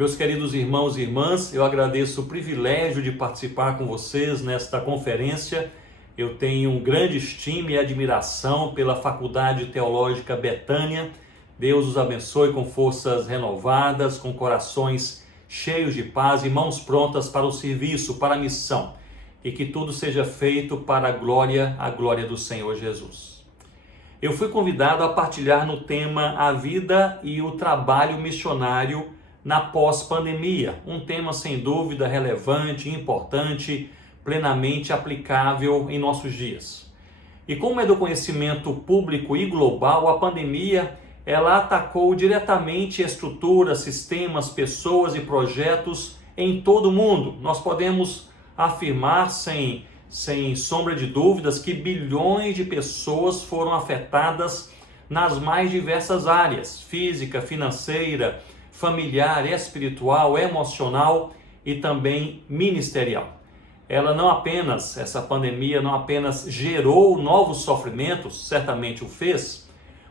Meus queridos irmãos e irmãs, eu agradeço o privilégio de participar com vocês nesta conferência. Eu tenho um grande estima e admiração pela Faculdade Teológica Betânia. Deus os abençoe com forças renovadas, com corações cheios de paz e mãos prontas para o serviço, para a missão. E que tudo seja feito para a glória do Senhor Jesus. Eu fui convidado a partilhar no tema A Vida e o Trabalho Missionário na pós-pandemia, um tema sem dúvida relevante, importante, plenamente aplicável em nossos dias. E como é do conhecimento público e global, a pandemia ela atacou diretamente estruturas, sistemas, pessoas e projetos em todo o mundo. Nós podemos afirmar sem sombra de dúvidas que bilhões de pessoas foram afetadas nas mais diversas áreas, física, financeira, familiar, espiritual, emocional e também ministerial. Essa pandemia não apenas gerou novos sofrimentos, certamente o fez,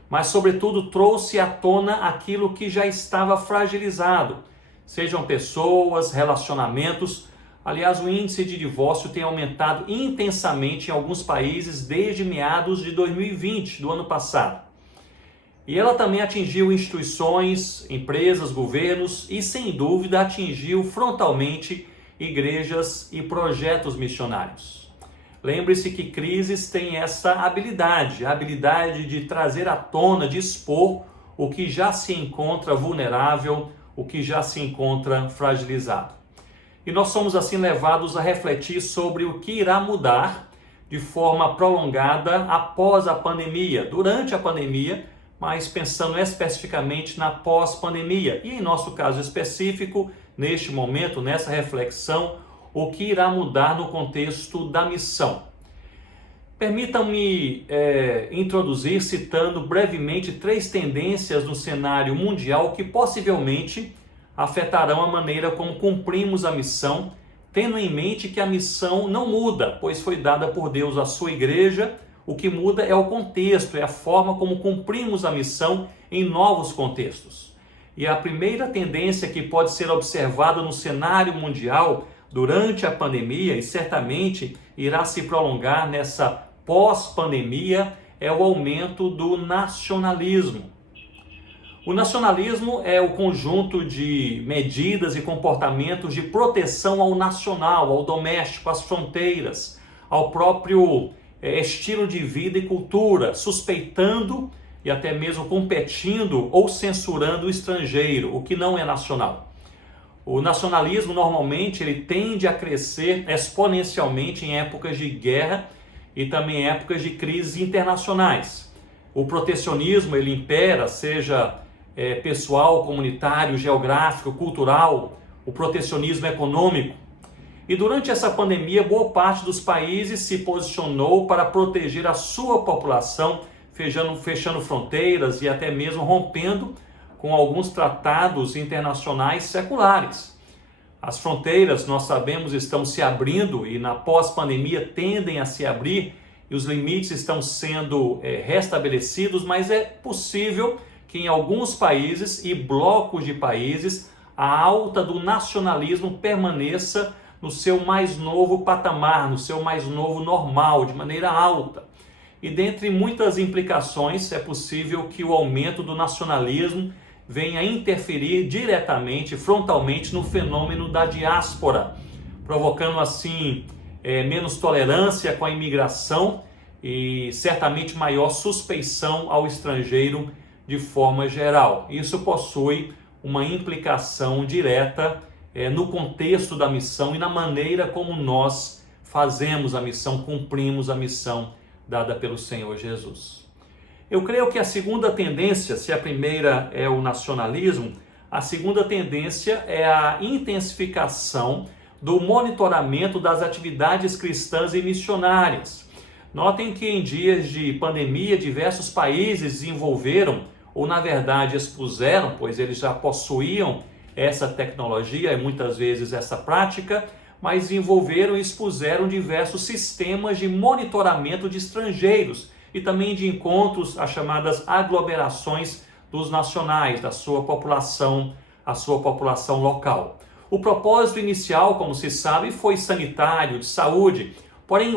mas sobretudo trouxe à tona aquilo que já estava fragilizado, sejam pessoas, relacionamentos. Aliás, o índice de divórcio tem aumentado intensamente em alguns países desde meados de 2020, do ano passado. E ela também atingiu instituições, empresas, governos e, sem dúvida, atingiu frontalmente igrejas e projetos missionários. Lembre-se que crises têm essa habilidade, a habilidade de trazer à tona, de expor o que já se encontra vulnerável, o que já se encontra fragilizado. E nós somos assim levados a refletir sobre o que irá mudar de forma prolongada após a pandemia, durante a pandemia, mas pensando especificamente na pós-pandemia. E em nosso caso específico, neste momento, nessa reflexão, o que irá mudar no contexto da missão. Permitam-me introduzir citando brevemente 3 tendências no cenário mundial que possivelmente afetarão a maneira como cumprimos a missão, tendo em mente que a missão não muda, pois foi dada por Deus à sua igreja. O que muda é o contexto, é a forma como cumprimos a missão em novos contextos. E a primeira tendência que pode ser observada no cenário mundial durante a pandemia, e certamente irá se prolongar nessa pós-pandemia, é o aumento do nacionalismo. O nacionalismo é o conjunto de medidas e comportamentos de proteção ao nacional, ao doméstico, às fronteiras, ao próprio estilo de vida e cultura, suspeitando e até mesmo competindo ou censurando o estrangeiro, o que não é nacional. O nacionalismo normalmente ele tende a crescer exponencialmente em épocas de guerra e também em épocas de crises internacionais. O protecionismo ele impera, seja pessoal, comunitário, geográfico, cultural, o protecionismo econômico. E durante essa pandemia, boa parte dos países se posicionou para proteger a sua população, fechando fronteiras e até mesmo rompendo com alguns tratados internacionais seculares. As fronteiras, nós sabemos, estão se abrindo e na pós-pandemia tendem a se abrir e os limites estão sendo restabelecidos, mas é possível que em alguns países e blocos de países a alta do nacionalismo permaneça no seu mais novo patamar, no seu mais novo normal, de maneira alta. E dentre muitas implicações, é possível que o aumento do nacionalismo venha interferir diretamente, frontalmente, no fenômeno da diáspora, provocando assim menos tolerância com a imigração e certamente maior suspeição ao estrangeiro de forma geral. Isso possui uma implicação direta no contexto da missão e na maneira como nós fazemos a missão, cumprimos a missão dada pelo Senhor Jesus. Eu creio que a segunda tendência, se a primeira é o nacionalismo, a segunda tendência é a intensificação do monitoramento das atividades cristãs e missionárias. Notem que em dias de pandemia, diversos países desenvolveram, ou na verdade expuseram, pois eles já possuíam essa tecnologia e muitas vezes essa prática, mas desenvolveram e expuseram diversos sistemas de monitoramento de estrangeiros e também de encontros, as chamadas aglomerações dos nacionais, da sua população a sua população local. O propósito inicial, como se sabe, foi sanitário, de saúde, porém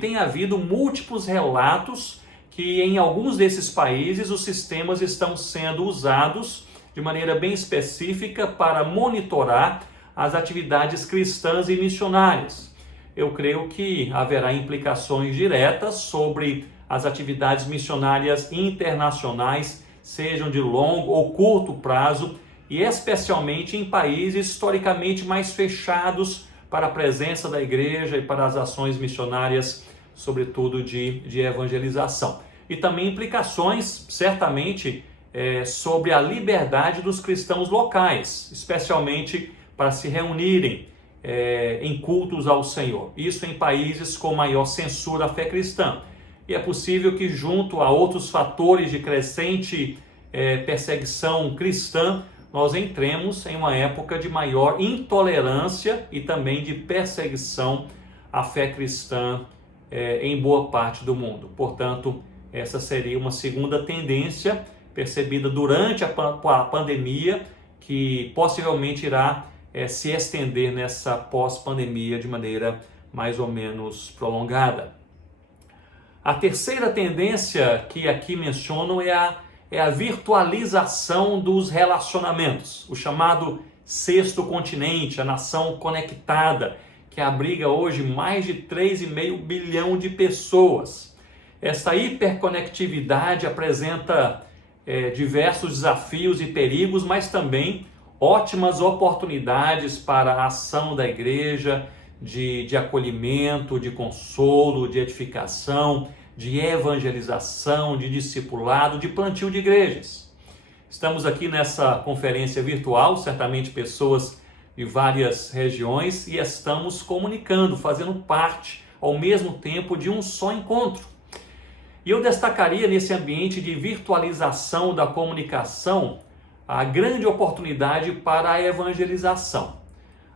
tem havido múltiplos relatos que em alguns desses países os sistemas estão sendo usados de maneira bem específica para monitorar as atividades cristãs e missionárias. Eu creio que haverá implicações diretas sobre as atividades missionárias internacionais, sejam de longo ou curto prazo, e especialmente em países historicamente mais fechados para a presença da igreja e para as ações missionárias, sobretudo de evangelização. E também implicações, certamente, sobre a liberdade dos cristãos locais, especialmente para se reunirem em cultos ao Senhor. Isso em países com maior censura à fé cristã. E é possível que, junto a outros fatores de crescente perseguição cristã, nós entremos em uma época de maior intolerância e também de perseguição à fé cristã em boa parte do mundo. Portanto, essa seria uma segunda tendência percebida durante a pandemia, que possivelmente irá se estender nessa pós-pandemia de maneira mais ou menos prolongada. A terceira tendência que aqui menciono é a virtualização dos relacionamentos, o chamado sexto continente, a nação conectada, que abriga hoje mais de 3,5 bilhão de pessoas. Essa hiperconectividade apresenta diversos desafios e perigos, mas também ótimas oportunidades para a ação da igreja, de acolhimento, de consolo, de edificação, de evangelização, de discipulado, de plantio de igrejas. Estamos aqui nessa conferência virtual, certamente pessoas de várias regiões, e estamos comunicando, fazendo parte ao mesmo tempo de um só encontro. E eu destacaria nesse ambiente de virtualização da comunicação a grande oportunidade para a evangelização.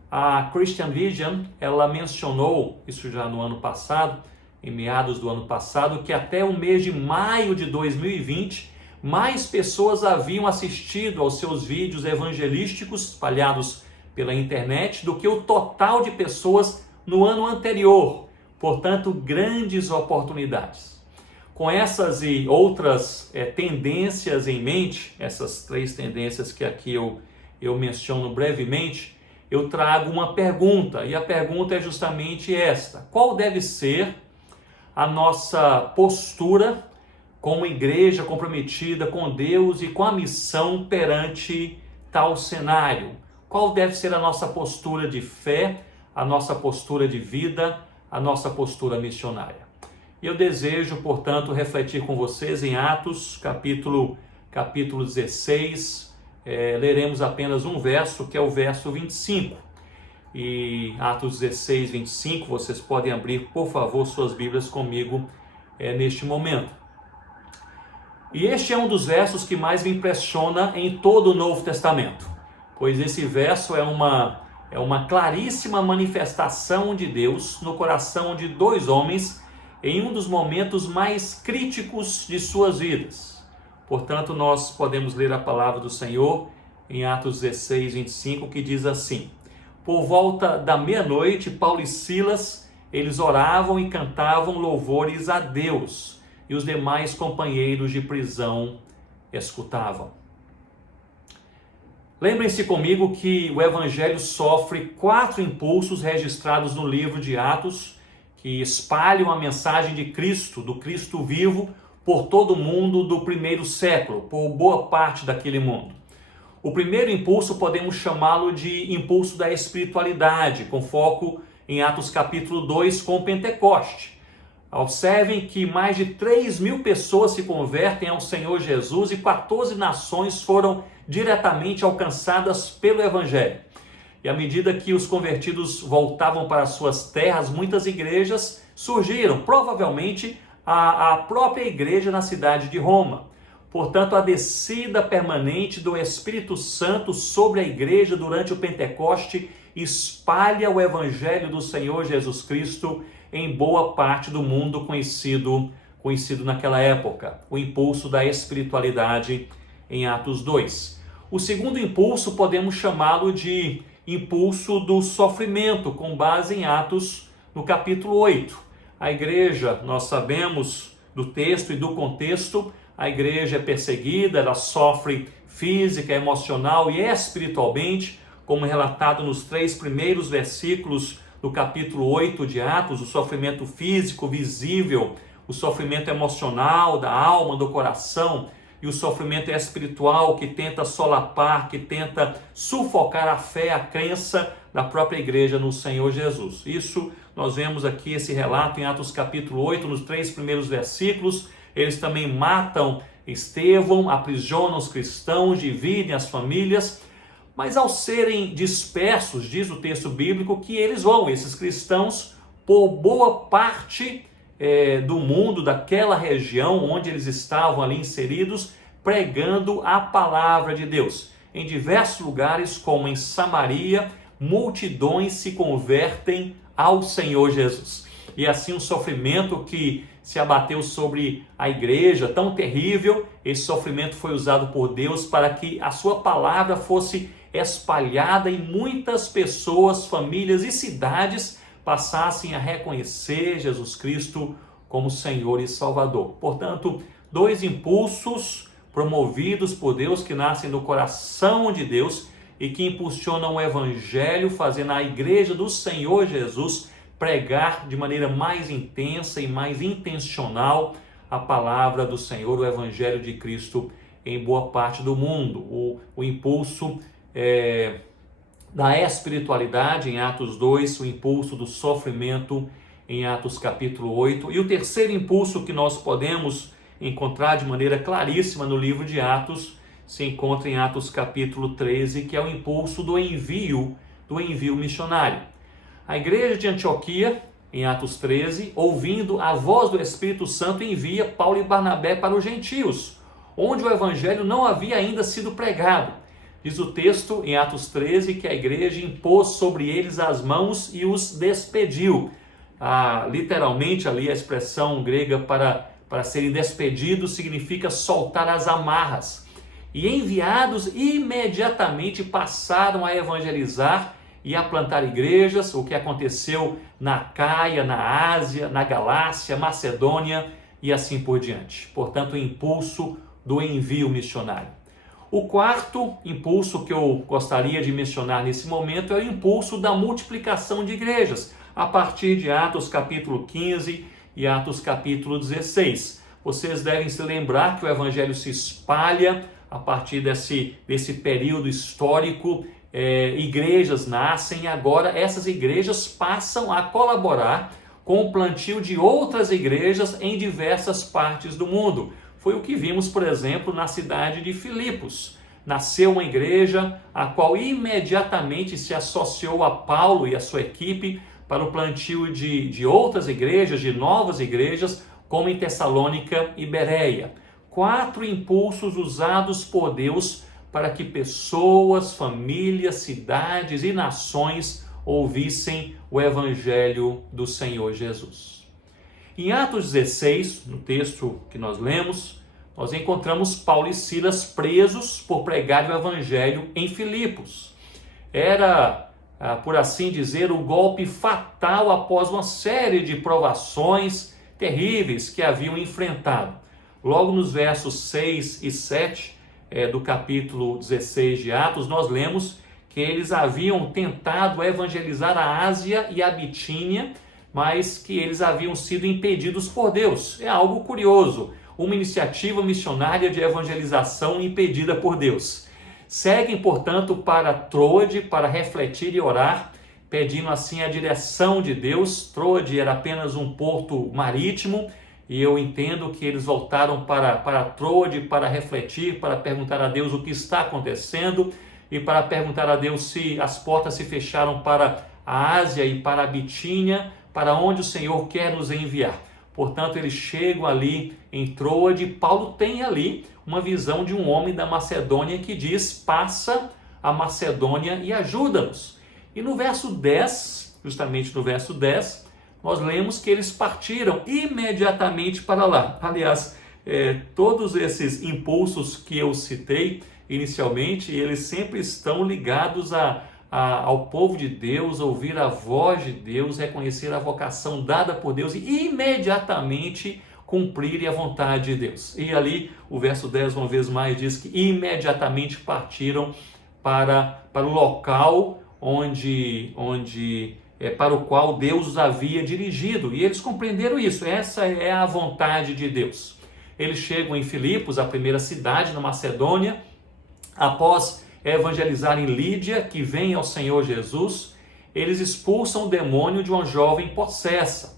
A Christian Vision, ela mencionou, isso já no ano passado, em meados do ano passado, que até o mês de maio de 2020, mais pessoas haviam assistido aos seus vídeos evangelísticos espalhados pela internet do que o total de pessoas no ano anterior. Portanto, grandes oportunidades. Com essas e outras tendências em mente, essas três tendências que aqui eu menciono brevemente, eu trago uma pergunta, e a pergunta é justamente esta: qual deve ser a nossa postura como igreja comprometida com Deus e com a missão perante tal cenário? Qual deve ser a nossa postura de fé, a nossa postura de vida, a nossa postura missionária? E eu desejo, portanto, refletir com vocês em Atos, capítulo 16, leremos apenas um verso, que é o verso 25. E Atos 16, 25, vocês podem abrir, por favor, suas Bíblias comigo neste momento. E este é um dos versos que mais me impressiona em todo o Novo Testamento, pois esse verso é uma claríssima manifestação de Deus no coração de dois homens em um dos momentos mais críticos de suas vidas. Portanto, nós podemos ler a palavra do Senhor em Atos 16, 25, que diz assim: por volta da meia-noite, Paulo e Silas, eles oravam e cantavam louvores a Deus, e os demais companheiros de prisão escutavam. Lembrem-se comigo que o Evangelho sofre 4 impulsos registrados no livro de Atos, que espalham a mensagem de Cristo, do Cristo vivo, por todo o mundo do primeiro século, por boa parte daquele mundo. O primeiro impulso podemos chamá-lo de impulso da espiritualidade, com foco em Atos capítulo 2 com Pentecoste. Observem que mais de 3.000 pessoas se convertem ao Senhor Jesus e 14 nações foram diretamente alcançadas pelo Evangelho. E à medida que os convertidos voltavam para suas terras, muitas igrejas surgiram, provavelmente a própria igreja na cidade de Roma. Portanto, a descida permanente do Espírito Santo sobre a igreja durante o Pentecoste espalha o Evangelho do Senhor Jesus Cristo em boa parte do mundo conhecido naquela época. O impulso da espiritualidade em Atos 2. O segundo impulso podemos chamá-lo de impulso do sofrimento, com base em Atos no capítulo 8. A igreja, nós sabemos do texto e do contexto, a igreja é perseguida, ela sofre física, emocional e espiritualmente, como relatado nos 3 primeiros versículos do capítulo 8 de Atos, o sofrimento físico visível, o sofrimento emocional da alma, do coração, e o sofrimento espiritual que tenta solapar, que tenta sufocar a fé, a crença da própria igreja no Senhor Jesus. Isso nós vemos aqui esse relato em Atos capítulo 8, nos 3 primeiros versículos. Eles também matam Estevão, aprisionam os cristãos, dividem as famílias, mas ao serem dispersos, diz o texto bíblico, que esses cristãos, por boa parte do mundo, daquela região onde eles estavam ali inseridos, pregando a palavra de Deus. Em diversos lugares, como em Samaria, multidões se convertem ao Senhor Jesus. E assim o sofrimento que se abateu sobre a igreja, tão terrível, esse sofrimento foi usado por Deus para que a sua palavra fosse espalhada e muitas pessoas, famílias e cidades passassem a reconhecer Jesus Cristo como Senhor e Salvador. Portanto, 2 impulsos promovidos por Deus que nascem do coração de Deus e que impulsionam o Evangelho, fazendo a igreja do Senhor Jesus pregar de maneira mais intensa e mais intencional a palavra do Senhor, o Evangelho de Cristo em boa parte do mundo. O impulso da espiritualidade em Atos 2, o impulso do sofrimento em Atos capítulo 8. E o terceiro impulso que nós podemos encontrar de maneira claríssima no livro de Atos se encontra em Atos capítulo 13, que é o impulso do envio missionário. A igreja de Antioquia, em Atos 13, ouvindo a voz do Espírito Santo, envia Paulo e Barnabé para os gentios, onde o evangelho não havia ainda sido pregado. Diz o texto em Atos 13 que a igreja impôs sobre eles as mãos e os despediu. Literalmente ali a expressão grega para serem despedidos significa soltar as amarras. E enviados imediatamente passaram a evangelizar e a plantar igrejas, o que aconteceu na Caia, na Ásia, na Galácia, Macedônia e assim por diante. Portanto, o impulso do envio missionário. O quarto impulso que eu gostaria de mencionar nesse momento é o impulso da multiplicação de igrejas, a partir de Atos capítulo 15 e Atos capítulo 16. Vocês devem se lembrar que o evangelho se espalha a partir desse período histórico, igrejas nascem e agora essas igrejas passam a colaborar com o plantio de outras igrejas em diversas partes do mundo. Foi o que vimos, por exemplo, na cidade de Filipos. Nasceu uma igreja a qual imediatamente se associou a Paulo e a sua equipe para o plantio de outras igrejas, de novas igrejas, como em Tessalônica e Bereia. 4 impulsos usados por Deus para que pessoas, famílias, cidades e nações ouvissem o Evangelho do Senhor Jesus. Em Atos 16, no texto que nós lemos, nós encontramos Paulo e Silas presos por pregar o Evangelho em Filipos. Era, por assim dizer, o golpe fatal após uma série de provações terríveis que haviam enfrentado. Logo nos versos 6 e 7 do capítulo 16 de Atos, nós lemos que eles haviam tentado evangelizar a Ásia e a Bitínia, mas que eles haviam sido impedidos por Deus. É algo curioso, uma iniciativa missionária de evangelização impedida por Deus. Seguem, portanto, para Troade para refletir e orar, pedindo assim a direção de Deus. Troade era apenas um porto marítimo, e eu entendo que eles voltaram para Troade para refletir, para perguntar a Deus o que está acontecendo e para perguntar a Deus se as portas se fecharam para a Ásia e para a Bitínia, para onde o Senhor quer nos enviar. Portanto, eles chegam ali em Troade e Paulo tem ali uma visão de um homem da Macedônia que diz: passa a Macedônia e ajuda-nos. E no verso 10, justamente no verso 10, nós lemos que eles partiram imediatamente para lá. Aliás, todos esses impulsos que eu citei, inicialmente, eles sempre estão ligados ao povo de Deus, ouvir a voz de Deus, reconhecer a vocação dada por Deus e imediatamente cumprirem a vontade de Deus. E ali o verso 10 uma vez mais diz que imediatamente partiram para o local para o qual Deus os havia dirigido, e eles compreenderam isso. Essa é a vontade de Deus. Eles chegam em Filipos, a primeira cidade na Macedônia, após evangelizarem Lídia, que vem ao Senhor Jesus. Eles expulsam o demônio de uma jovem possessa.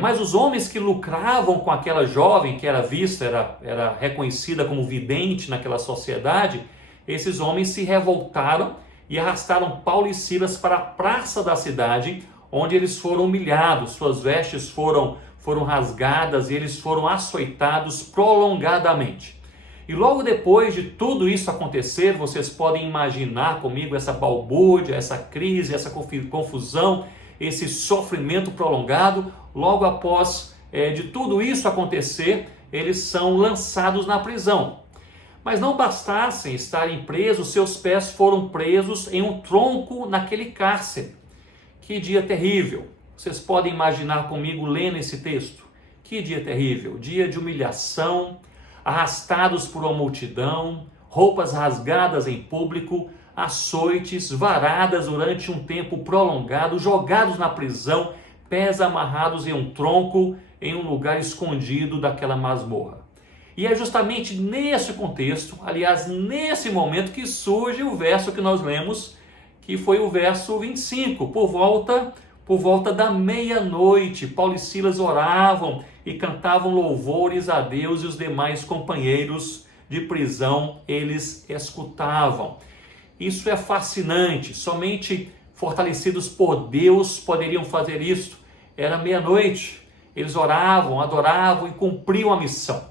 Mas os homens que lucravam com aquela jovem, que era vista, era reconhecida como vidente naquela sociedade, esses homens se revoltaram e arrastaram Paulo e Silas para a praça da cidade, onde eles foram humilhados, suas vestes foram rasgadas e eles foram açoitados prolongadamente. E logo depois de tudo isso acontecer, vocês podem imaginar comigo essa balbúrdia, essa crise, essa confusão, esse sofrimento prolongado. Logo após de tudo isso acontecer, eles são lançados na prisão. Mas não bastassem estarem presos, seus pés foram presos em um tronco naquele cárcere. Que dia terrível! Vocês podem imaginar comigo lendo esse texto? Que dia terrível! Dia de humilhação, arrastados por uma multidão, roupas rasgadas em público, açoites, varadas durante um tempo prolongado, jogados na prisão, pés amarrados em um tronco, em um lugar escondido daquela masmorra. E é justamente nesse contexto, aliás, nesse momento, que surge o verso que nós lemos, que foi o verso 25. Por volta da meia-noite, Paulo e Silas oravam e cantavam louvores a Deus, e os demais companheiros de prisão, eles escutavam. Isso é fascinante, somente fortalecidos por Deus poderiam fazer isso. Era meia-noite, eles oravam, adoravam e cumpriam a missão.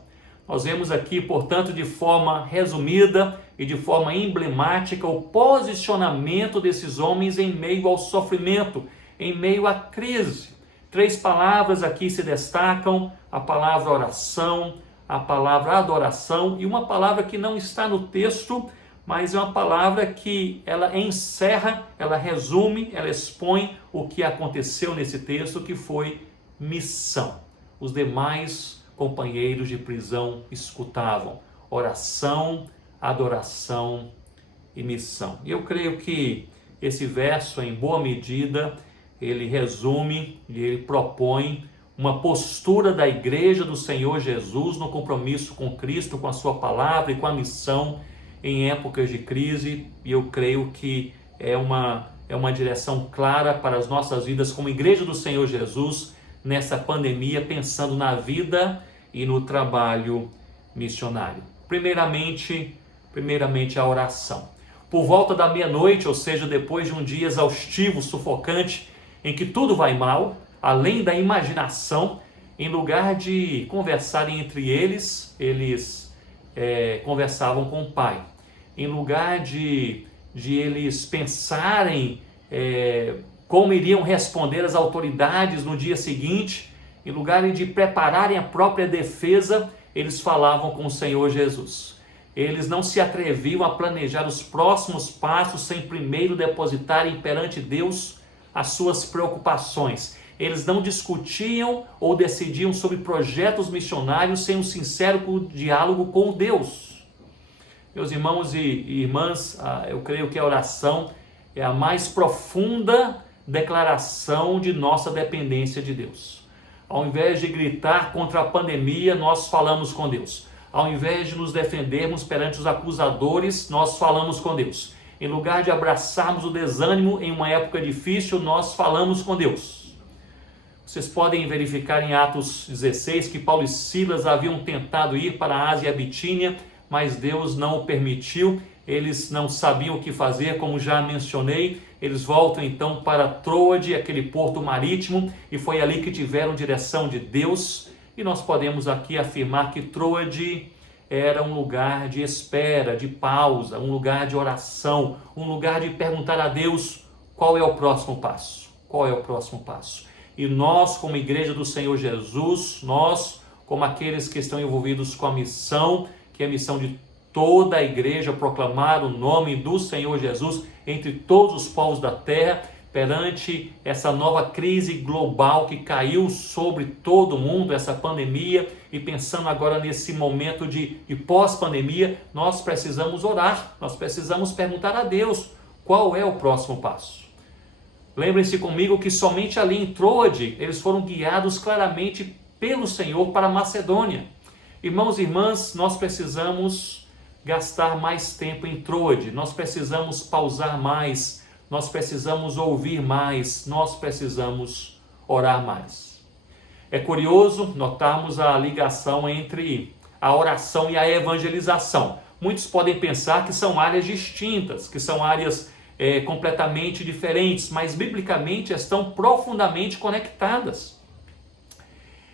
Nós vemos aqui, portanto, de forma resumida e de forma emblemática, o posicionamento desses homens em meio ao sofrimento, em meio à crise. 3 palavras aqui se destacam: a palavra oração, a palavra adoração e uma palavra que não está no texto, mas é uma palavra que ela encerra, ela resume, ela expõe o que aconteceu nesse texto, que foi missão. Os demais companheiros de prisão escutavam: oração, adoração e missão. E eu creio que esse verso, em boa medida, ele resume e ele propõe uma postura da igreja do Senhor Jesus no compromisso com Cristo, com a sua palavra e com a missão em épocas de crise. E eu creio que é uma direção clara para as nossas vidas como igreja do Senhor Jesus nessa pandemia, pensando na vida e no trabalho missionário. Primeiramente a oração. Por volta da meia-noite, ou seja, depois de um dia exaustivo, sufocante, em que tudo vai mal, além da imaginação, em lugar de conversarem entre eles, conversavam com o Pai. Em lugar de eles pensarem como iriam responder às autoridades no dia seguinte, em lugar de prepararem a própria defesa, eles falavam com o Senhor Jesus. Eles não se atreviam a planejar os próximos passos sem primeiro depositarem perante Deus as suas preocupações. Eles não discutiam ou decidiam sobre projetos missionários sem um sincero diálogo com Deus. Meus irmãos e irmãs, eu creio que a oração é a mais profunda declaração de nossa dependência de Deus. Ao invés de gritar contra a pandemia, nós falamos com Deus. Ao invés de nos defendermos perante os acusadores, nós falamos com Deus. Em lugar de abraçarmos o desânimo em uma época difícil, nós falamos com Deus. Vocês podem verificar em Atos 16 que Paulo e Silas haviam tentado ir para a Ásia e a Bitínia, mas Deus não o permitiu. Eles não sabiam o que fazer, como já mencionei. Eles voltam então para Troade, aquele porto marítimo, e foi ali que tiveram direção de Deus. E nós podemos aqui afirmar que Troade era um lugar de espera, de pausa, um lugar de oração, um lugar de perguntar a Deus qual é o próximo passo. Qual é o próximo passo? E nós, como igreja do Senhor Jesus, nós, como aqueles que estão envolvidos com a missão, que é a missão de toda a igreja proclamar o nome do Senhor Jesus entre todos os povos da terra, perante essa nova crise global que caiu sobre todo mundo, essa pandemia, e pensando agora nesse momento de pós-pandemia, nós precisamos orar, nós precisamos perguntar a Deus qual é o próximo passo. Lembrem-se comigo que somente ali em Troade eles foram guiados claramente pelo Senhor para a Macedônia. Irmãos e irmãs, nós precisamos gastar mais tempo em Troade, nós precisamos pausar mais, nós precisamos ouvir mais, nós precisamos orar mais. É curioso notarmos a ligação entre a oração e a evangelização. Muitos podem pensar que são áreas distintas, que são áreas completamente diferentes, mas biblicamente estão profundamente conectadas.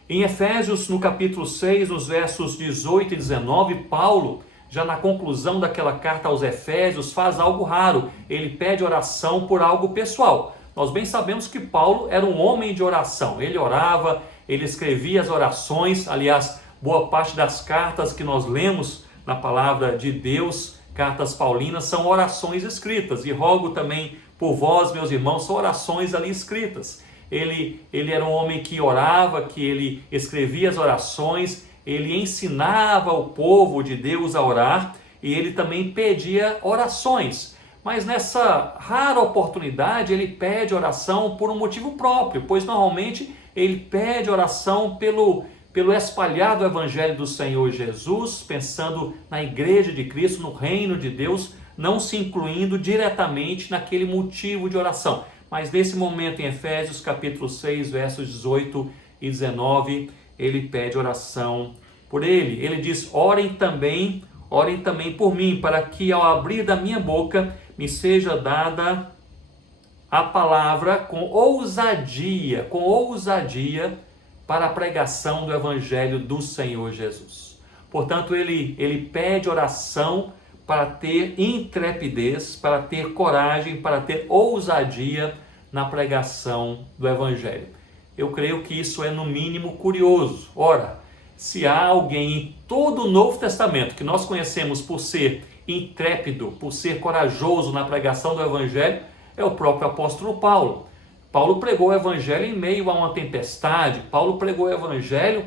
Em Efésios, no capítulo 6, nos versos 18 e 19, Paulo, já na conclusão daquela carta aos Efésios, faz algo raro. Ele pede oração por algo pessoal. Nós bem sabemos que Paulo era um homem de oração. Ele orava, ele escrevia as orações. Aliás, boa parte das cartas que nós lemos na palavra de Deus, cartas paulinas, são orações escritas. E rogo também por vós, meus irmãos, são orações ali escritas. Ele era um homem que orava, que ele escrevia as orações, ele ensinava o povo de Deus a orar e ele também pedia orações. Mas nessa rara oportunidade ele pede oração por um motivo próprio, pois normalmente ele pede oração pelo espalhar do Evangelho do Senhor Jesus, pensando na igreja de Cristo, no reino de Deus, não se incluindo diretamente naquele motivo de oração. Mas nesse momento em Efésios capítulo 6, versos 18 e 19, ele pede oração por ele. Ele diz: orem também por mim, para que ao abrir da minha boca me seja dada a palavra com ousadia para a pregação do Evangelho do Senhor Jesus. Portanto, ele pede oração para ter intrepidez, para ter coragem, para ter ousadia na pregação do Evangelho. Eu creio que isso é no mínimo curioso. Ora, se há alguém em todo o Novo Testamento que nós conhecemos por ser intrépido, por ser corajoso na pregação do Evangelho, é o próprio apóstolo Paulo. Paulo pregou o Evangelho em meio a uma tempestade. Paulo pregou o Evangelho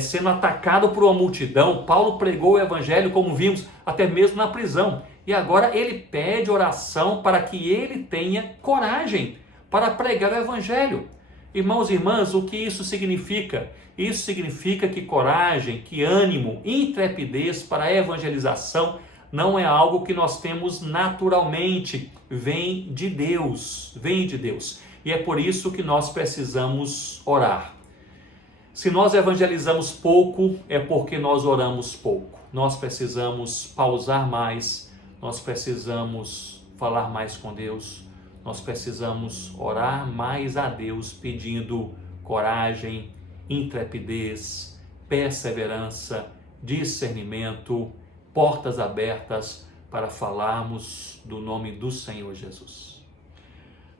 sendo atacado por uma multidão. Paulo pregou o Evangelho, como vimos, até mesmo na prisão. E agora ele pede oração para que ele tenha coragem para pregar o Evangelho. Irmãos e irmãs, o que isso significa? Isso significa que coragem, que ânimo, intrepidez para a evangelização não é algo que nós temos naturalmente, vem de Deus, E é por isso que nós precisamos orar. Se nós evangelizamos pouco, é porque nós oramos pouco. Nós precisamos pausar mais, nós precisamos falar mais com Deus, nós precisamos orar mais a Deus, pedindo coragem, intrepidez, perseverança, discernimento, portas abertas para falarmos do nome do Senhor Jesus.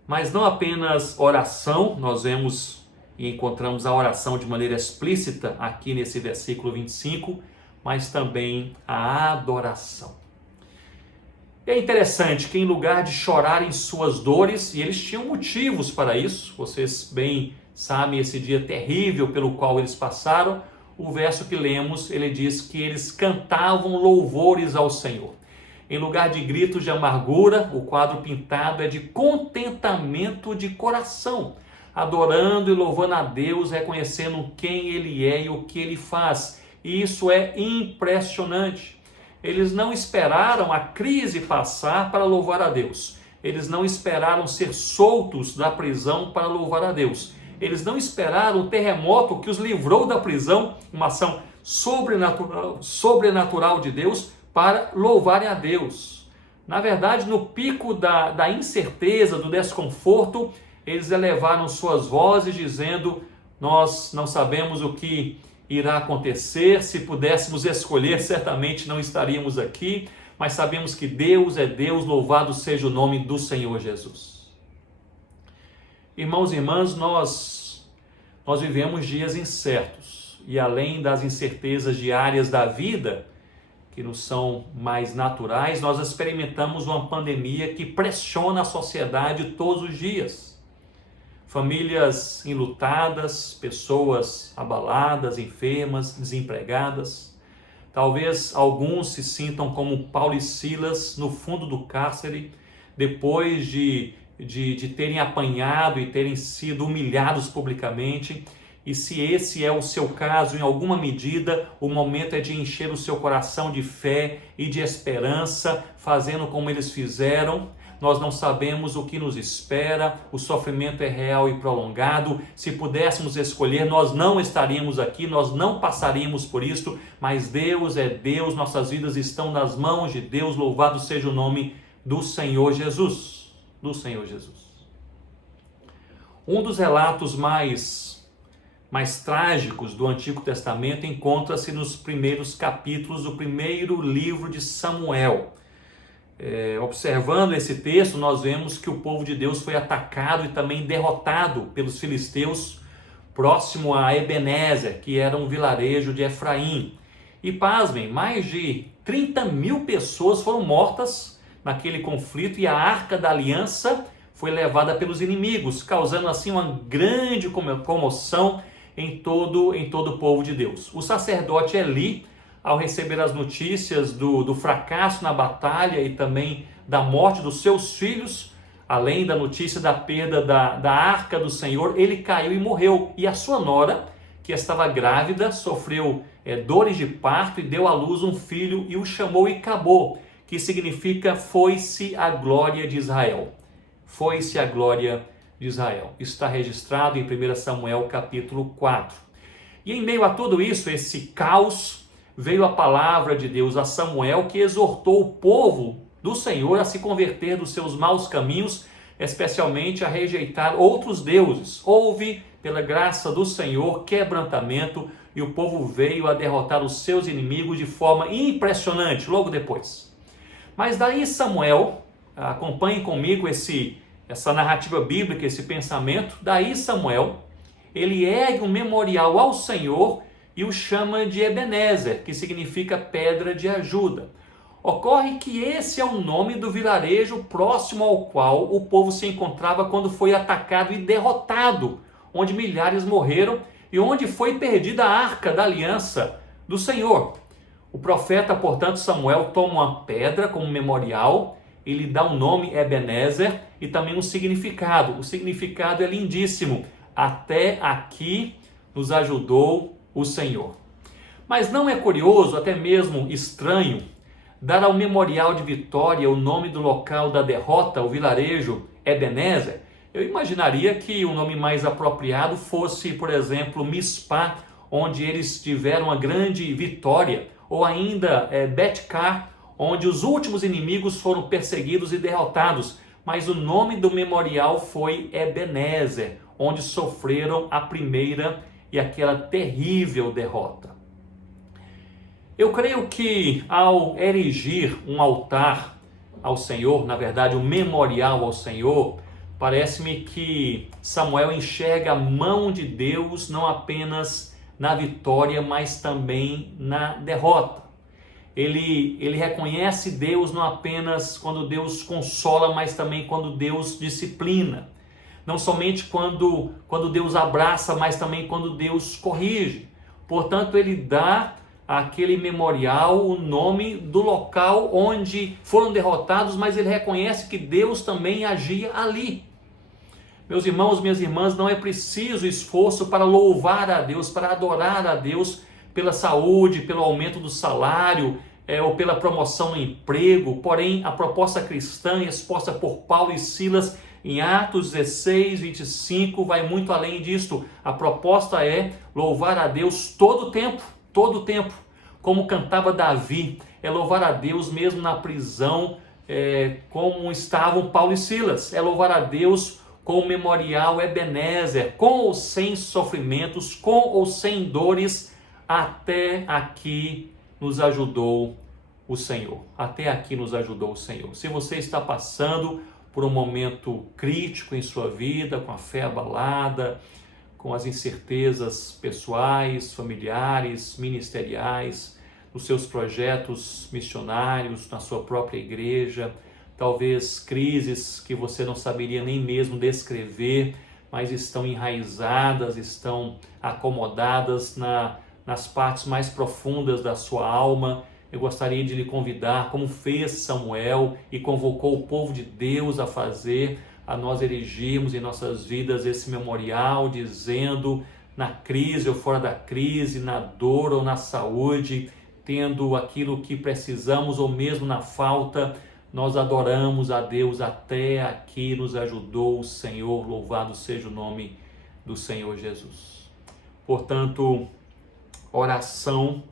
Mas não apenas oração, nós vemos e encontramos a oração de maneira explícita aqui nesse versículo 25, mas também a adoração. É interessante que em lugar de chorarem suas dores, e eles tinham motivos para isso, vocês bem sabem esse dia terrível pelo qual eles passaram, o verso que lemos, ele diz que eles cantavam louvores ao Senhor. Em lugar de gritos de amargura, o quadro pintado é de contentamento de coração, adorando e louvando a Deus, reconhecendo quem Ele é e o que Ele faz. E isso é impressionante. Eles não esperaram a crise passar para louvar a Deus. Eles não esperaram ser soltos da prisão para louvar a Deus. Eles não esperaram o terremoto que os livrou da prisão, uma ação sobrenatural de Deus, para louvarem a Deus. Na verdade, no pico da incerteza, do desconforto, eles elevaram suas vozes dizendo: nós não sabemos o que irá acontecer, se pudéssemos escolher, certamente não estaríamos aqui, mas sabemos que Deus é Deus, louvado seja o nome do Senhor Jesus. Irmãos e irmãs, nós vivemos dias incertos, e além das incertezas diárias da vida, que nos são mais naturais, nós experimentamos uma pandemia que pressiona a sociedade todos os dias. Famílias enlutadas, pessoas abaladas, enfermas, desempregadas. Talvez alguns se sintam como Paulo e Silas no fundo do cárcere, depois de terem apanhado e terem sido humilhados publicamente. E se esse é o seu caso, em alguma medida, o momento é de encher o seu coração de fé e de esperança, fazendo como eles fizeram. Nós não sabemos o que nos espera, o sofrimento é real e prolongado. Se pudéssemos escolher, nós não estaríamos aqui, nós não passaríamos por isso, mas Deus é Deus, nossas vidas estão nas mãos de Deus, louvado seja o nome do Senhor Jesus. Do Senhor Jesus. Um dos relatos mais trágicos do Antigo Testamento encontra-se nos primeiros capítulos do primeiro livro de Samuel. Observando esse texto, nós vemos que o povo de Deus foi atacado e também derrotado pelos filisteus próximo a Ebenezer, que era um vilarejo de Efraim. E pasmem, mais de 30 mil pessoas foram mortas naquele conflito e a Arca da Aliança foi levada pelos inimigos, causando assim uma grande comoção em todo o povo de Deus. O sacerdote Eli, ao receber as notícias do fracasso na batalha e também da morte dos seus filhos, além da notícia da perda da arca do Senhor, ele caiu e morreu. E a sua nora, que estava grávida, sofreu dores de parto e deu à luz um filho e o chamou Icabô, que significa foi-se a glória de Israel. Foi-se a glória de Israel. Está registrado em 1 Samuel capítulo 4. E em meio a tudo isso, esse caos, veio a palavra de Deus a Samuel, que exortou o povo do Senhor a se converter dos seus maus caminhos, especialmente a rejeitar outros deuses. Houve, pela graça do Senhor, quebrantamento e o povo veio a derrotar os seus inimigos de forma impressionante logo depois. Mas daí Samuel, acompanhe comigo essa narrativa bíblica, esse pensamento, daí Samuel, ele ergue um memorial ao Senhor e o chama de Ebenezer, que significa pedra de ajuda. Ocorre que esse é o nome do vilarejo próximo ao qual o povo se encontrava quando foi atacado e derrotado, onde milhares morreram e onde foi perdida a arca da aliança do Senhor. O profeta, portanto, Samuel toma uma pedra como memorial, ele dá um nome Ebenezer e também um significado. O significado é lindíssimo. Até aqui nos ajudou o Senhor. Mas não é curioso, até mesmo estranho, dar ao memorial de vitória o nome do local da derrota, o vilarejo Ebenezer? Eu imaginaria que o nome mais apropriado fosse, por exemplo, Mispá, onde eles tiveram uma grande vitória, ou ainda Betcar, onde os últimos inimigos foram perseguidos e derrotados. Mas o nome do memorial foi Ebenezer, onde sofreram a primeira e aquela terrível derrota. Eu creio que ao erigir um altar ao Senhor, na verdade um memorial ao Senhor, parece-me que Samuel enxerga a mão de Deus não apenas na vitória, mas também na derrota. Ele reconhece Deus não apenas quando Deus consola, mas também quando Deus disciplina. Não somente quando Deus abraça, mas também quando Deus corrige. Portanto, ele dá àquele memorial o nome do local onde foram derrotados, mas ele reconhece que Deus também agia ali. Meus irmãos, minhas irmãs, não é preciso esforço para louvar a Deus, para adorar a Deus pela saúde, pelo aumento do salário, ou pela promoção no emprego. Porém, a proposta cristã exposta por Paulo e Silas em Atos 16, 25, vai muito além disto. A proposta é louvar a Deus todo o tempo, como cantava Davi, é louvar a Deus mesmo na prisão, como estavam Paulo e Silas, é louvar a Deus com o memorial Ebenezer, com ou sem sofrimentos, com ou sem dores, até aqui nos ajudou o Senhor. Até aqui nos ajudou o Senhor. Se você está passando por um momento crítico em sua vida, com a fé abalada, com as incertezas pessoais, familiares, ministeriais, os seus projetos missionários, na sua própria igreja, talvez crises que você não saberia nem mesmo descrever, mas estão enraizadas, estão acomodadas nas partes mais profundas da sua alma. Eu gostaria de lhe convidar, como fez Samuel e convocou o povo de Deus a fazer, a nós erigirmos em nossas vidas esse memorial, dizendo, na crise ou fora da crise, na dor ou na saúde, tendo aquilo que precisamos ou mesmo na falta, nós adoramos a Deus. Até aqui nos ajudou o Senhor, louvado seja o nome do Senhor Jesus. Portanto, oração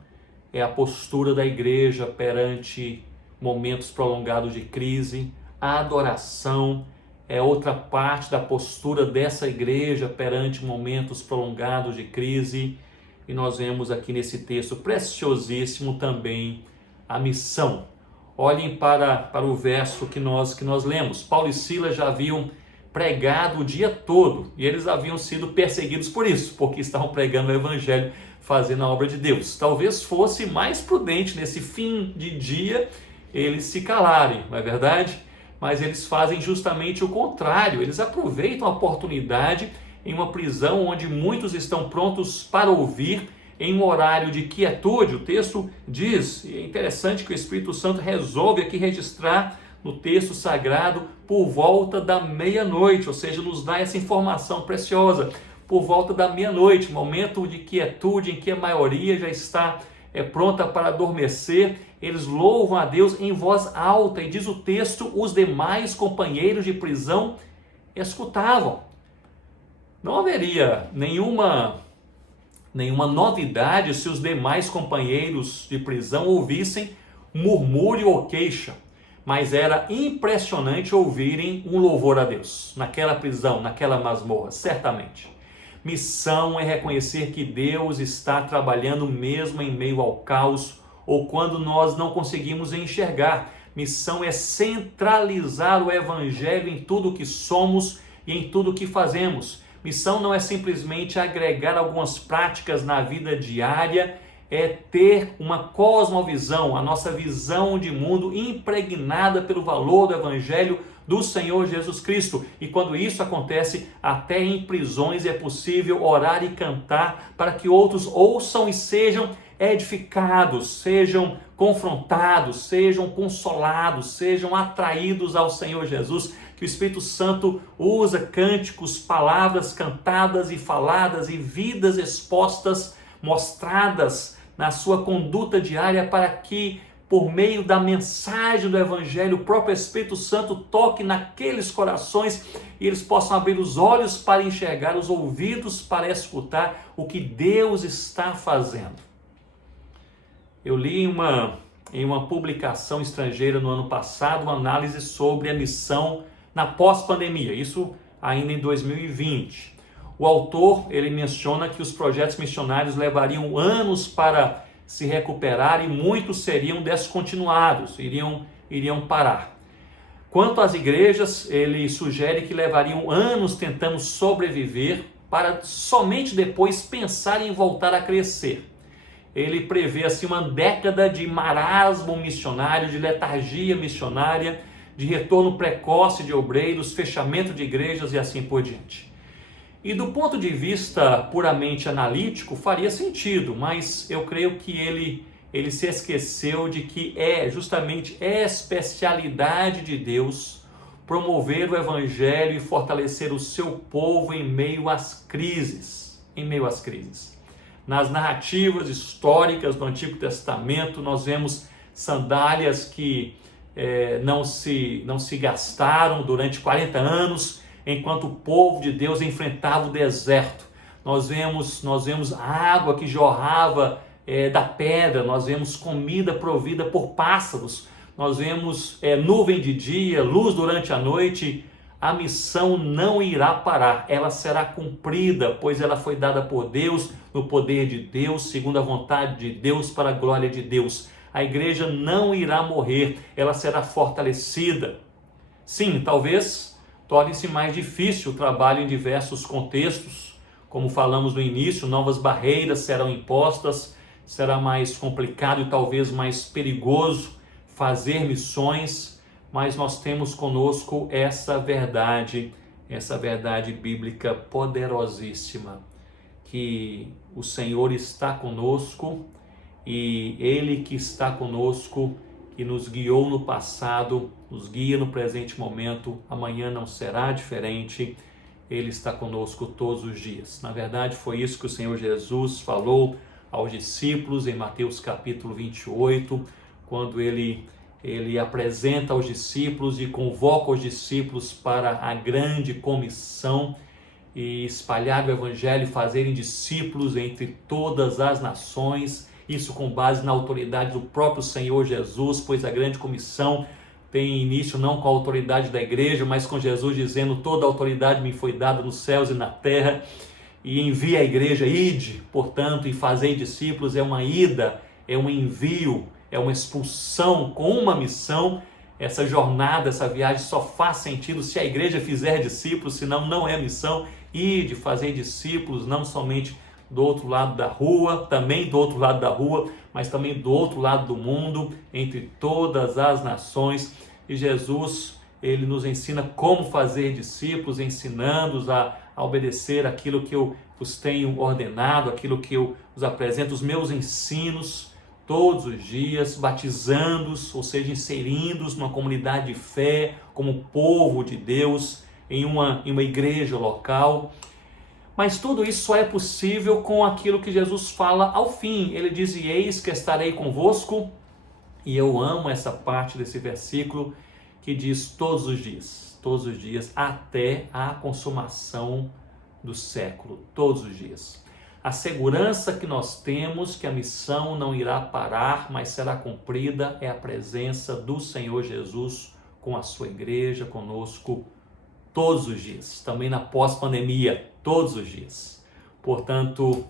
é a postura da igreja perante momentos prolongados de crise. A adoração é outra parte da postura dessa igreja perante momentos prolongados de crise. E nós vemos aqui nesse texto preciosíssimo também a missão. Olhem para o verso que nós lemos. Paulo e Silas já haviam pregado o dia todo e eles haviam sido perseguidos por isso, porque estavam pregando o evangelho, fazendo a obra de Deus. Talvez fosse mais prudente nesse fim de dia eles se calarem, não é verdade? Mas eles fazem justamente o contrário. Eles aproveitam a oportunidade em uma prisão onde muitos estão prontos para ouvir, em um horário de quietude. O texto diz, e é interessante que o Espírito Santo resolve aqui registrar no texto sagrado, por volta da meia-noite, ou seja, nos dá essa informação preciosa, por volta da meia-noite, momento de quietude em que a maioria já está pronta para adormecer. Eles louvam a Deus em voz alta, e diz o texto, os demais companheiros de prisão escutavam. Não haveria nenhuma novidade se os demais companheiros de prisão ouvissem murmúrio ou queixa, mas era impressionante ouvirem um louvor a Deus naquela prisão, naquela masmorra, certamente. Missão é reconhecer que Deus está trabalhando mesmo em meio ao caos ou quando nós não conseguimos enxergar. Missão é centralizar o evangelho em tudo que somos e em tudo que fazemos. Missão não é simplesmente agregar algumas práticas na vida diária, é ter uma cosmovisão, a nossa visão de mundo impregnada pelo valor do Evangelho do Senhor Jesus Cristo. E quando isso acontece, até em prisões é possível orar e cantar para que outros ouçam e sejam edificados, sejam confrontados, sejam consolados, sejam atraídos ao Senhor Jesus. Que o Espírito Santo usa cânticos, palavras cantadas e faladas e vidas expostas, mostradas na sua conduta diária, para que, por meio da mensagem do Evangelho, o próprio Espírito Santo toque naqueles corações e eles possam abrir os olhos para enxergar, os ouvidos para escutar o que Deus está fazendo. Eu li em uma publicação estrangeira no ano passado uma análise sobre a missão na pós-pandemia, isso ainda em 2020. O autor, ele menciona que os projetos missionários levariam anos para se recuperar e muitos seriam descontinuados, iriam parar. Quanto às igrejas, ele sugere que levariam anos tentando sobreviver para somente depois pensar em voltar a crescer. Ele prevê assim uma década de marasmo missionário, de letargia missionária, de retorno precoce de obreiros, fechamento de igrejas e assim por diante. E do ponto de vista puramente analítico, faria sentido, mas eu creio que ele se esqueceu de que é justamente especialidade de Deus promover o Evangelho e fortalecer o seu povo em meio às crises. Nas narrativas históricas do Antigo Testamento, nós vemos sandálias que não se gastaram durante 40 anos, enquanto o povo de Deus enfrentava o deserto. Nós vemos água que jorrava da pedra, nós vemos comida provida por pássaros, nós vemos nuvem de dia, luz durante a noite. A missão não irá parar, ela será cumprida, pois ela foi dada por Deus, no poder de Deus, segundo a vontade de Deus, para a glória de Deus. A igreja não irá morrer, ela será fortalecida. Sim, talvez torne-se mais difícil o trabalho em diversos contextos. Como falamos no início, novas barreiras serão impostas, será mais complicado e talvez mais perigoso fazer missões, mas nós temos conosco essa verdade bíblica poderosíssima, que o Senhor está conosco e Ele que está conosco, que nos guiou no passado, nos guia no presente momento, amanhã não será diferente. Ele está conosco todos os dias. Na verdade, foi isso que o Senhor Jesus falou aos discípulos em Mateus capítulo 28, quando ele apresenta aos discípulos e convoca os discípulos para a grande comissão e espalhar o evangelho e fazerem discípulos entre todas as nações, isso com base na autoridade do próprio Senhor Jesus, pois a grande comissão tem início não com a autoridade da igreja, mas com Jesus dizendo: toda a autoridade me foi dada nos céus e na terra, e envia a igreja, ide, portanto, e fazei discípulos. É uma ida, é um envio, é uma expulsão com uma missão. Essa jornada, essa viagem só faz sentido se a igreja fizer discípulos, senão não é missão. Ide, fazer discípulos, não somente do outro lado da rua, também do outro lado da rua, mas também do outro lado do mundo, entre todas as nações. E Jesus, ele nos ensina como fazer discípulos, ensinando-os a obedecer aquilo que eu os tenho ordenado, aquilo que eu os apresento, os meus ensinos, todos os dias, batizando-os, ou seja, inserindo-os numa comunidade de fé, como povo de Deus, em uma igreja local. Mas tudo isso só é possível com aquilo que Jesus fala ao fim. Ele diz: e eis que estarei convosco. E eu amo essa parte desse versículo que diz todos os dias, até a consumação do século, todos os dias. A segurança que nós temos que a missão não irá parar, mas será cumprida, é a presença do Senhor Jesus com a sua igreja, conosco, todos os dias, também na pós-pandemia, todos os dias. Portanto,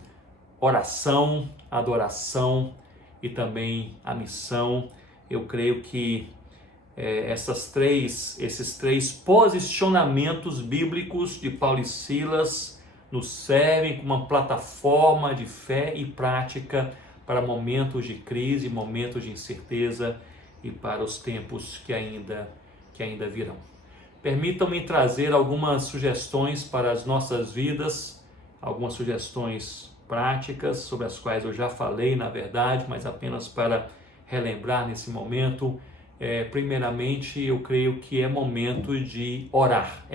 oração, adoração e também a missão. Eu creio que esses três posicionamentos bíblicos de Paulo e Silas nos servem como uma plataforma de fé e prática para momentos de crise, momentos de incerteza e para os tempos que ainda virão. Permitam-me trazer algumas sugestões para as nossas vidas, algumas sugestões práticas sobre as quais eu já falei, na verdade, mas apenas para relembrar nesse momento. Primeiramente, eu creio que é momento de orar,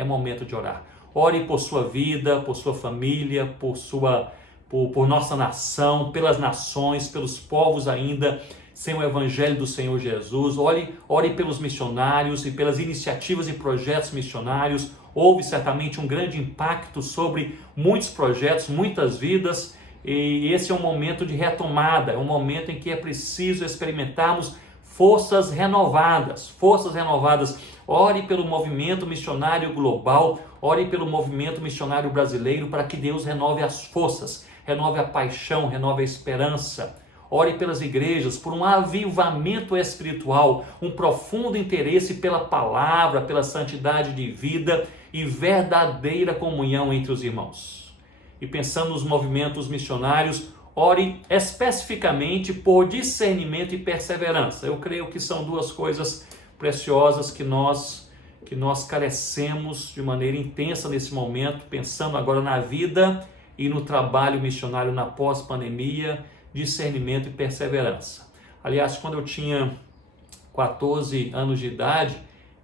Ore por sua vida, por sua família, por nossa nação, pelas nações, pelos povos ainda sem o evangelho do Senhor Jesus. Ore pelos missionários e pelas iniciativas e projetos missionários. Houve certamente um grande impacto sobre muitos projetos, muitas vidas, e esse é um momento de retomada, é um momento em que é preciso experimentarmos forças renovadas. Ore pelo movimento missionário global, ore pelo movimento missionário brasileiro, para que Deus renove as forças, renove a paixão, renove a esperança. Ore pelas igrejas, por um avivamento espiritual, um profundo interesse pela palavra, pela santidade de vida e verdadeira comunhão entre os irmãos. E pensando nos movimentos missionários, ore especificamente por discernimento e perseverança. Eu creio que são duas coisas preciosas que nós carecemos de maneira intensa nesse momento, pensando agora na vida e no trabalho missionário na pós-pandemia, discernimento e perseverança. Aliás, quando eu tinha 14 anos de idade,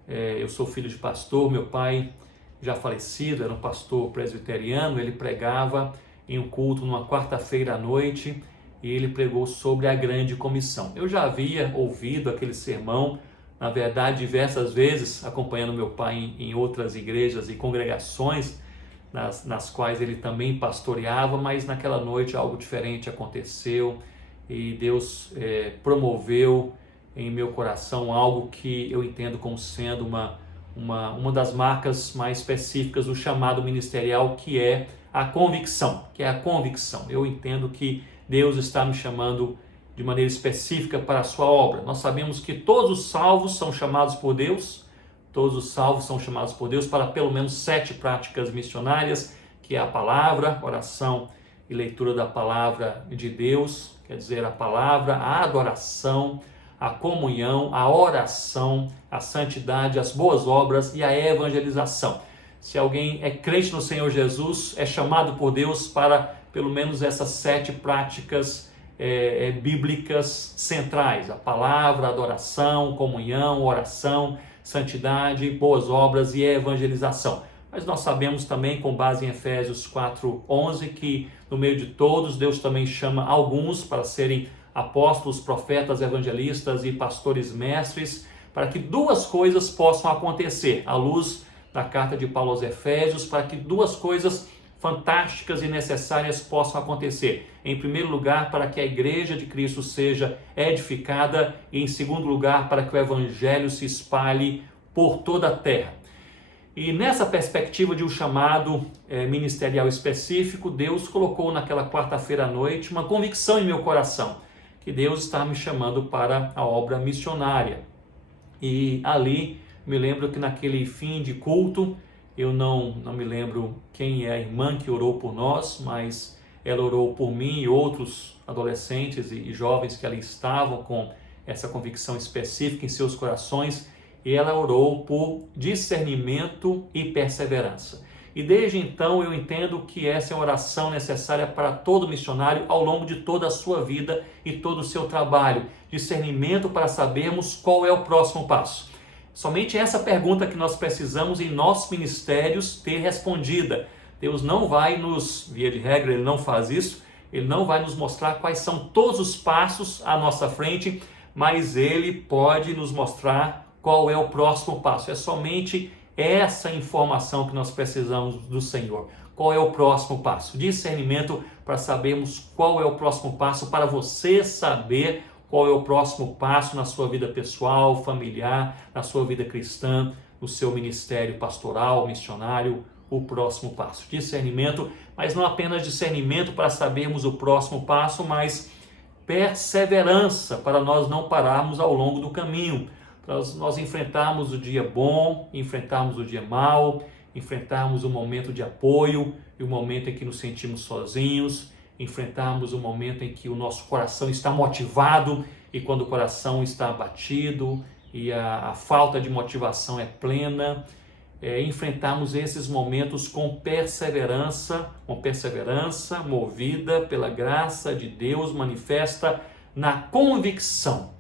eu sou filho de pastor, meu pai já falecido, era um pastor presbiteriano, ele pregava em um culto numa quarta-feira à noite, e ele pregou sobre a grande comissão. Eu já havia ouvido aquele sermão, na verdade, diversas vezes, acompanhando meu pai em outras igrejas e congregações, nas quais ele também pastoreava, mas naquela noite algo diferente aconteceu, e Deus promoveu em meu coração algo que eu entendo como sendo uma das marcas mais específicas do chamado ministerial, que é a convicção, Eu entendo que Deus está me chamando de maneira específica para a sua obra. Nós sabemos que todos os salvos são chamados por Deus para pelo menos 7 práticas missionárias, que é a palavra, oração e leitura da palavra de Deus, quer dizer, a palavra, a adoração, a comunhão, a oração, a santidade, as boas obras e a evangelização. Se alguém é crente no Senhor Jesus, é chamado por Deus para pelo menos essas 7 práticas bíblicas centrais: a palavra, a adoração, comunhão, oração, santidade, boas obras e evangelização. Mas nós sabemos também, com base em Efésios 4:11, que no meio de todos Deus também chama alguns para serem apóstolos, profetas, evangelistas e pastores mestres, para que 2 coisas possam acontecer, à luz da carta de Paulo aos Efésios, para que 2 coisas fantásticas e necessárias possam acontecer. Em primeiro lugar, para que a igreja de Cristo seja edificada, e em segundo lugar, para que o evangelho se espalhe por toda a terra. E nessa perspectiva de um chamado ministerial específico, Deus colocou naquela quarta-feira à noite uma convicção em meu coração, que Deus está me chamando para a obra missionária. E ali, me lembro que naquele fim de culto, eu não me lembro quem é a irmã que orou por nós, mas ela orou por mim e outros adolescentes e jovens que ali estavam com essa convicção específica em seus corações, e ela orou por discernimento e perseverança. E desde então eu entendo que essa é uma oração necessária para todo missionário ao longo de toda a sua vida e todo o seu trabalho. Discernimento para sabermos qual é o próximo passo. Somente essa pergunta que nós precisamos em nossos ministérios ter respondida. Deus não vai nos, via de regra, Ele não faz isso, Ele não vai nos mostrar quais são todos os passos à nossa frente, mas Ele pode nos mostrar qual é o próximo passo. É somente essa informação que nós precisamos do Senhor. Qual é o próximo passo? Discernimento para sabermos qual é o próximo passo, para você saber qual é o próximo passo na sua vida pessoal, familiar, na sua vida cristã, no seu ministério pastoral, missionário, o próximo passo. Discernimento, mas não apenas discernimento para sabermos o próximo passo, mas perseverança para nós não pararmos ao longo do caminho. Nós enfrentarmos o dia bom, enfrentarmos o dia mau, enfrentarmos o momento de apoio e o momento em que nos sentimos sozinhos, enfrentarmos o momento em que o nosso coração está motivado e quando o coração está abatido e a falta de motivação é plena, enfrentarmos esses momentos com perseverança, movida pela graça de Deus manifesta na convicção.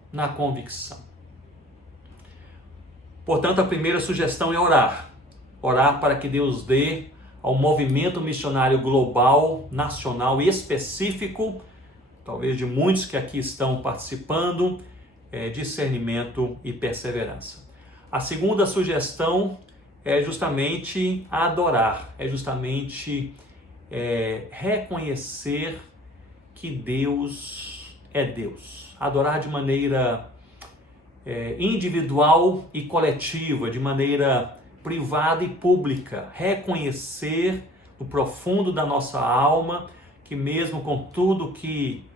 Portanto, a primeira sugestão é orar. Orar para que Deus dê ao movimento missionário global, nacional e específico, talvez de muitos que aqui estão participando, discernimento e perseverança. A segunda sugestão é justamente adorar, é justamente reconhecer que Deus é Deus. Adorar de maneira individual e coletiva, de maneira privada e pública, reconhecer no profundo da nossa alma que mesmo com tudo que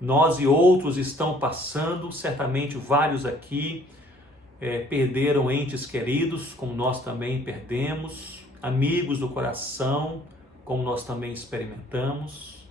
nós e outros estão passando, certamente vários aqui perderam entes queridos, como nós também perdemos, amigos do coração, como nós também experimentamos.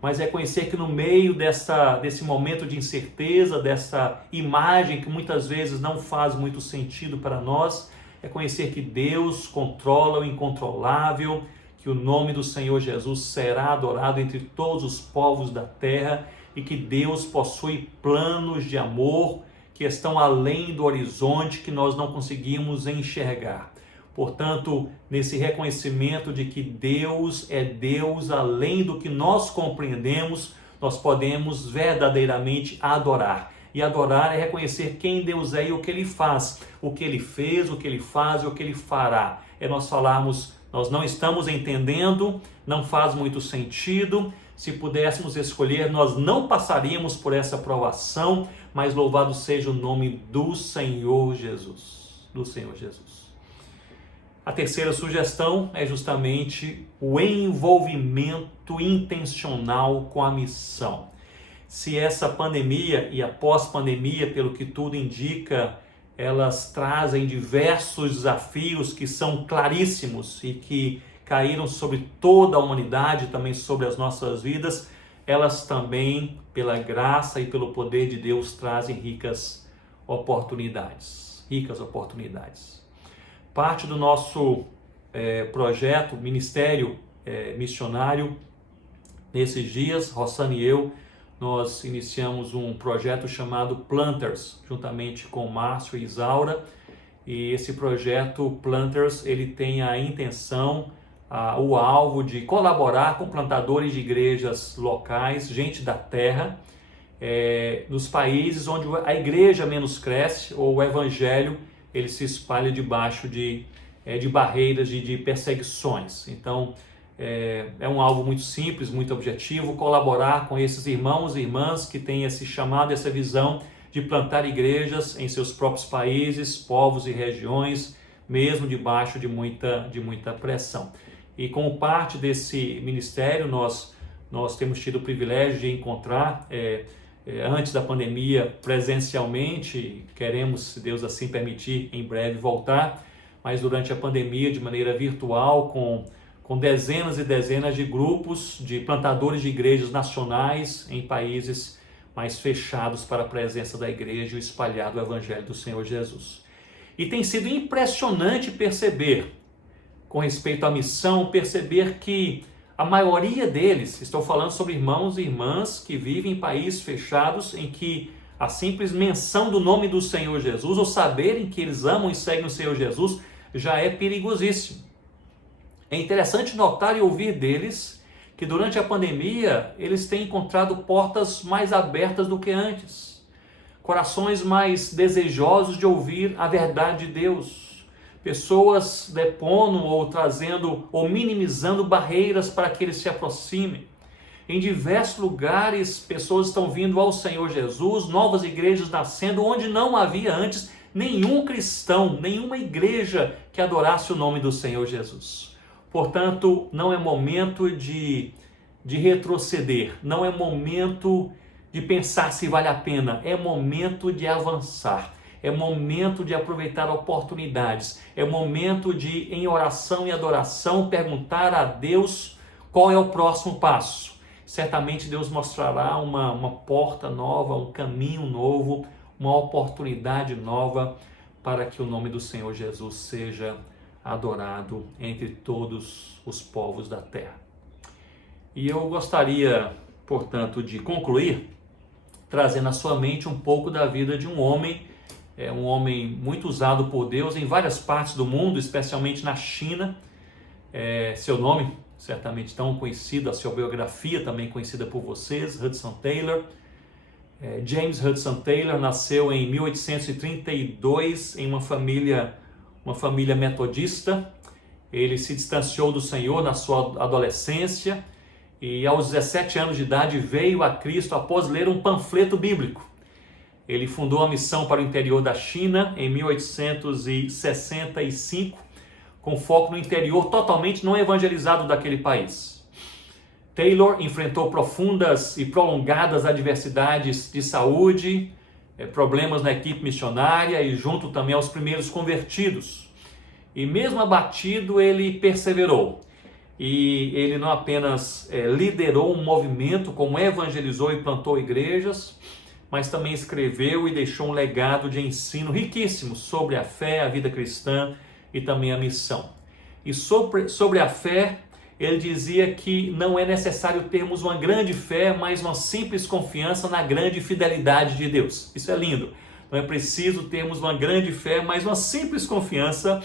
Mas reconhecer que no meio desse momento de incerteza, dessa imagem que muitas vezes não faz muito sentido para nós, reconhecer que Deus controla o incontrolável, que o nome do Senhor Jesus será adorado entre todos os povos da terra e que Deus possui planos de amor que estão além do horizonte que nós não conseguimos enxergar. Portanto, nesse reconhecimento de que Deus é Deus além do que nós compreendemos, nós podemos verdadeiramente adorar. E adorar é reconhecer quem Deus é e o que Ele faz, o que Ele fez, o que Ele faz e o que Ele fará. É nós falarmos, nós não estamos entendendo, não faz muito sentido. Se pudéssemos escolher, nós não passaríamos por essa provação, mas louvado seja o nome do Senhor Jesus. Do Senhor Jesus. A terceira sugestão é justamente o envolvimento intencional com a missão. Se essa pandemia e a pós-pandemia, pelo que tudo indica, elas trazem diversos desafios que são claríssimos e que caíram sobre toda a humanidade, também sobre as nossas vidas, elas também, pela graça e pelo poder de Deus, trazem ricas oportunidades. Ricas oportunidades. Parte do nosso projeto, ministério missionário, nesses dias, Rossana e eu, nós iniciamos um projeto chamado Planters, juntamente com Márcio e Isaura. E esse projeto Planters, ele tem a intenção, o alvo de colaborar com plantadores de igrejas locais, gente da terra, nos países onde a igreja menos cresce ou o evangelho ele se espalha debaixo de barreiras, de perseguições. Então, é um alvo muito simples, muito objetivo, colaborar com esses irmãos e irmãs que têm esse chamado, essa visão de plantar igrejas em seus próprios países, povos e regiões, mesmo debaixo de muita pressão. E como parte desse ministério, nós temos tido o privilégio de encontrar, antes da pandemia, presencialmente, queremos, se Deus assim permitir, em breve voltar, mas durante a pandemia, de maneira virtual, com dezenas e dezenas de grupos de plantadores de igrejas nacionais em países mais fechados para a presença da igreja e o espalhado evangelho do Senhor Jesus. E tem sido impressionante perceber, com respeito à missão, perceber que a maioria deles, estou falando sobre irmãos e irmãs que vivem em países fechados em que a simples menção do nome do Senhor Jesus, ou saberem que eles amam e seguem o Senhor Jesus, já é perigosíssimo. É interessante notar e ouvir deles que durante a pandemia eles têm encontrado portas mais abertas do que antes, corações mais desejosos de ouvir a verdade de Deus, pessoas depondo ou trazendo ou minimizando barreiras para que eles se aproximem. Em diversos lugares, pessoas estão vindo ao Senhor Jesus, novas igrejas nascendo onde não havia antes nenhum cristão, nenhuma igreja que adorasse o nome do Senhor Jesus. Portanto, não é momento de retroceder, não é momento de pensar se vale a pena, é momento de avançar, é momento de aproveitar oportunidades, é momento de, em oração e adoração, perguntar a Deus qual é o próximo passo. Certamente Deus mostrará uma porta nova, um caminho novo, uma oportunidade nova para que o nome do Senhor Jesus seja adorado entre todos os povos da terra. E eu gostaria, portanto, de concluir trazendo à sua mente um pouco da vida de um homem muito usado por Deus em várias partes do mundo, especialmente na China. Seu nome certamente tão conhecido, a sua biografia também conhecida por vocês, Hudson Taylor. James Hudson Taylor nasceu em 1832 em uma família metodista. Ele se distanciou do Senhor na sua adolescência e aos 17 anos de idade veio a Cristo após ler um panfleto bíblico. Ele fundou a missão para o interior da China em 1865, com foco no interior totalmente não evangelizado daquele país. Taylor enfrentou profundas e prolongadas adversidades de saúde, problemas na equipe missionária e junto também aos primeiros convertidos. E mesmo abatido, ele perseverou. E ele não apenas liderou um movimento, como evangelizou e plantou igrejas, mas também escreveu e deixou um legado de ensino riquíssimo sobre a fé, a vida cristã e também a missão. E sobre a fé, ele dizia que não é necessário termos uma grande fé, mas uma simples confiança na grande fidelidade de Deus. Isso é lindo. Não é preciso termos uma grande fé, mas uma simples confiança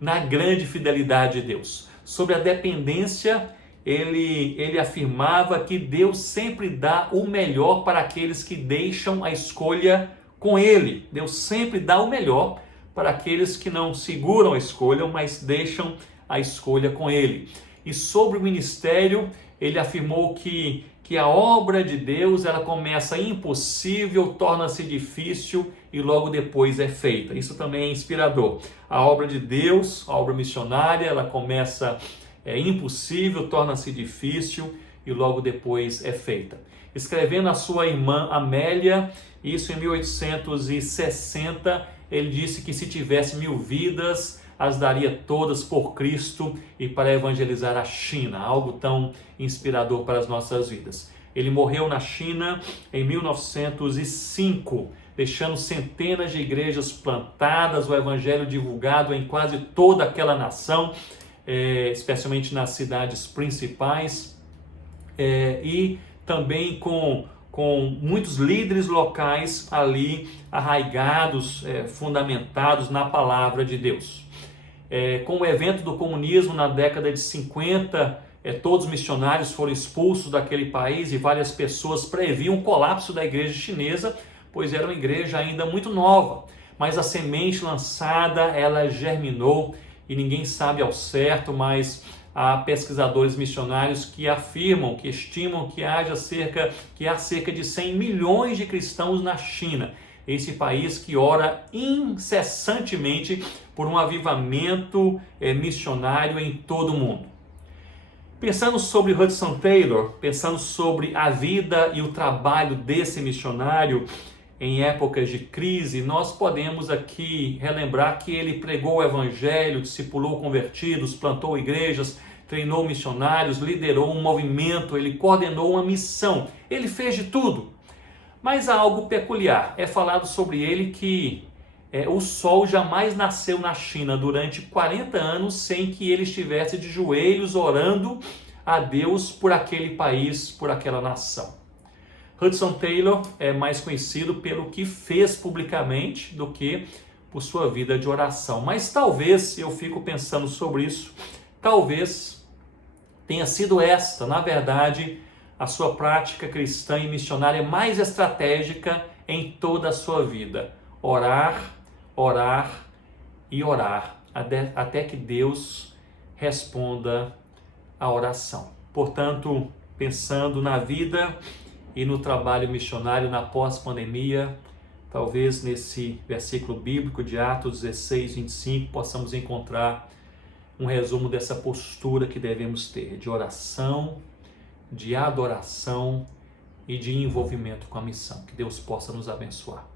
na grande fidelidade de Deus. Sobre a dependência, ele afirmava que Deus sempre dá o melhor para aqueles que deixam a escolha com Ele. Deus sempre dá o melhor para aqueles que não seguram a escolha, mas deixam a escolha com Ele. E sobre o ministério, ele afirmou que a obra de Deus, ela começa impossível, torna-se difícil e logo depois é feita. Isso também é inspirador. A obra de Deus, a obra missionária, ela começa impossível, torna-se difícil e logo depois é feita. Escrevendo a sua irmã Amélia, isso em 1860, ele disse que se tivesse 1000 vidas, as daria todas por Cristo e para evangelizar a China, algo tão inspirador para as nossas vidas. Ele morreu na China em 1905, deixando centenas de igrejas plantadas, o evangelho divulgado em quase toda aquela nação, especialmente nas cidades principais, e também com muitos líderes locais ali arraigados, fundamentados na palavra de Deus. Com o evento do comunismo na década de 50, todos os missionários foram expulsos daquele país e várias pessoas previam o colapso da igreja chinesa, pois era uma igreja ainda muito nova. Mas a semente lançada, ela germinou e ninguém sabe ao certo, mas há pesquisadores missionários que afirmam, que estimam que há cerca de 100 milhões de cristãos na China. Esse país que ora incessantemente por um avivamento missionário em todo o mundo. Pensando sobre Hudson Taylor, pensando sobre a vida e o trabalho desse missionário em épocas de crise, nós podemos aqui relembrar que ele pregou o evangelho, discipulou convertidos, plantou igrejas, treinou missionários, liderou um movimento, ele coordenou uma missão, ele fez de tudo. Mas há algo peculiar, é falado sobre ele que o sol jamais nasceu na China durante 40 anos sem que ele estivesse de joelhos orando a Deus por aquele país, por aquela nação. Hudson Taylor é mais conhecido pelo que fez publicamente do que por sua vida de oração. Mas talvez, eu fico pensando sobre isso, talvez tenha sido esta, na verdade, a sua prática cristã e missionária mais estratégica em toda a sua vida. Orar, orar e orar, até que Deus responda a oração. Portanto, pensando na vida e no trabalho missionário na pós-pandemia, talvez nesse versículo bíblico de Atos 16, 25, possamos encontrar um resumo dessa postura que devemos ter, de oração, de adoração e de envolvimento com a missão. Que Deus possa nos abençoar.